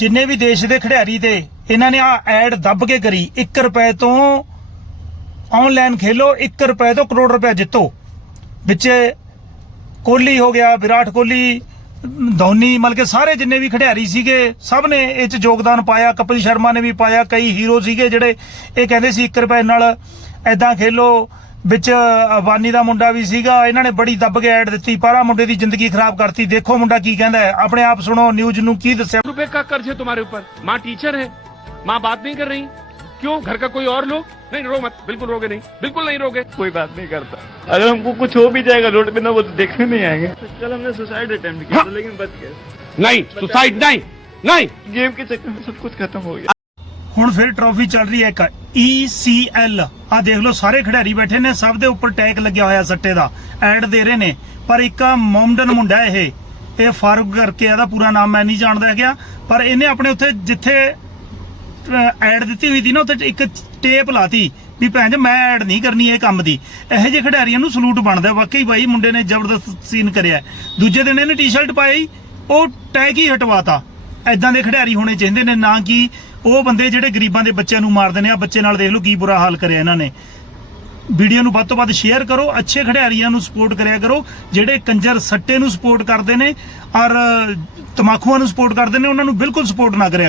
ਜਿੰਨੇ ਵੀ ਦੇਸ਼ ਦੇ ਖਿਡਾਰੀ ਤੇ ਇਹਨਾਂ ਨੇ ਆ ਐਡ ਦੱਬ ਕੇ ਕਰੀ 1 ਰੁਪਏ ਤੋਂ ਆਨਲਾਈਨ ਖੇਲੋ 1 ਰੁਪਏ ਤੋਂ ਕਰੋੜ ਰੁਪਏ ਜਿੱਤੋ। ਵਿੱਚ ਕੋਹਲੀ ਹੋ ਗਿਆ, ਵਿਰਾਟ ਕੋਹਲੀ, ਧੋਨੀ, ਮਤਲਬ ਕਿ ਸਾਰੇ ਜਿੰਨੇ ਵੀ ਖਿਡਾਰੀ ਸੀਗੇ, ਸਭ ਨੇ ਇਹ ਚ ਯੋਗਦਾਨ ਪਾਇਆ। ਕਪਿਲ ਸ਼ਰਮਾ ਨੇ ਵੀ ਪਾਇਆ, ਕਈ ਹੀਰੋ ਸੀਗੇ ਜਿਹੜੇ ਇਹ ਕਹਿੰਦੇ ਸੀ 1 ਰੁਪਏ ਨਾਲ ਐਦਾਂ ਖੇਲੋ ਵਿੱਚ ਅਬਾਨੀ ਦਾ ਮੁੰਡਾ ਵੀ ਸੀਗਾ ਇਹਨਾਂ ਨੇ ਬੜੀ ਦੱਬ ਕੇ ਐਡ ਦਿੱਤੀ ਪਰ ਆ ਮੁੰਡੇ ਦੀ ਜ਼ਿੰਦਗੀ ਖਰਾਬ ਕਰਤੀ ਦੇਖੋ ਮੁੰਡਾ ਕੀ ਕਹਿੰਦਾ ਹੈ ਆਪਣੇ ਆਪ ਸੁਣੋ ਨਿਊਜ਼ ਨੂੰ ਕੀ ਦੱਸਿਆ रुपए का कर्ज है तुम्हारे ऊपर माँ टीचर है माँ बात नहीं कर रही क्यों घर का कोई और लोग नहीं रो मत बिल्कुल रोगे नहीं बिल्कुल नहीं रोगे कोई बात नहीं करता अगर हमको कुछ हो भी जाएगा रोड पे ना वो तो देखने नहीं आएंगे कल हमने सुसाइड अटेम्प्ट किया था, लेकिन बच गए नहीं सुसाइड नहीं नहीं गेम के चक्कर में सब कुछ खत्म हो गया ਹੁਣ ਫਿਰ ਟਰੋਫੀ ਚੱਲ ਰਹੀ ਹੈ ਇੱਕ ECL ਆ ਦੇਖ ਲਓ, ਸਾਰੇ ਖਿਡਾਰੀ ਬੈਠੇ ਨੇ, ਸਭ ਦੇ ਉੱਪਰ ਟੈਗ ਲੱਗਿਆ ਹੋਇਆ ਸੱਟੇ ਦਾ, ਐਡ ਦੇ ਰਹੇ ਨੇ। ਪਰ ਇੱਕ ਮੌਮਡਨ ਮੁੰਡਾ ਇਹ ਇਹ ਫਾਰੂਕ ਕਰਕੇ ਇਹਦਾ ਪੂਰਾ ਨਾਮ ਮੈਂ ਨਹੀਂ ਜਾਣਦਾ ਹੈਗਾ। ਪਰ ਇਹਨੇ ਆਪਣੇ ਉੱਥੇ ਜਿੱਥੇ ਐਡ ਦਿੱਤੀ ਹੋਈ ਸੀ ਨਾ, ਉੱਥੇ ਇੱਕ ਟੇਪ ਲਾਤੀ ਵੀ ਭੈਣ ਜੀ, ਮੈਂ ਐਡ ਨਹੀਂ ਕਰਨੀ ਇਹ ਕੰਮ ਦੀ। ਇਹੋ ਜਿਹੇ ਖਿਡਾਰੀਆਂ ਨੂੰ ਸਲੂਟ ਬਣਦਾ ਵਾਕਈ ਬਾਈ, ਮੁੰਡੇ ਨੇ ਜ਼ਬਰਦਸਤ ਸੀਨ ਕਰਿਆ ਦੂਜੇ ਦਿਨ ਇਹਨੇ ਟੀ-ਸ਼ਰਟ ਪਾਈ, ਉਹ ਟੈਗ ਹੀ ਹਟਵਾਤਾ। ਐਦਾਂ ਦੇ ਖਿਡਾਰੀ ਹੋਣੇ ਚਾਹੀਦੇ ਨੇ, ਨਾ ਕਿ ਉਹ ਬੰਦੇ ਜਿਹੜੇ ਗਰੀਬਾਂ ਦੇ ਬੱਚਿਆਂ ਨੂੰ ਮਾਰਦੇ ਨੇ ਆ, ਬੱਚੇ ਨਾਲ ਦੇਖ ਲਓ ਕੀ ਬੁਰਾ ਹਾਲ ਕਰਿਆ ਇਹਨਾਂ ਨੇ। ਵੀਡੀਓ ਨੂੰ ਵੱਧ ਤੋਂ ਵੱਧ ਸ਼ੇਅਰ ਕਰੋ, ਅੱਛੇ ਖਿਡਾਰੀਆਂ ਨੂੰ ਸਪੋਰਟ ਕਰਿਆ ਕਰੋ, ਜਿਹੜੇ ਕੰਜਰ ਸੱਟੇ ਨੂੰ ਸਪੋਰਟ ਕਰਦੇ ਨੇ ਔਰ ਤਮਾਕੂਆਂ ਨੂੰ ਸਪੋਰਟ ਕਰਦੇ ਨੇ, ਉਹਨਾਂ ਨੂੰ ਬਿਲਕੁਲ ਸਪੋਰਟ ਨਾ ਕਰਿਆ ਕਰੋ।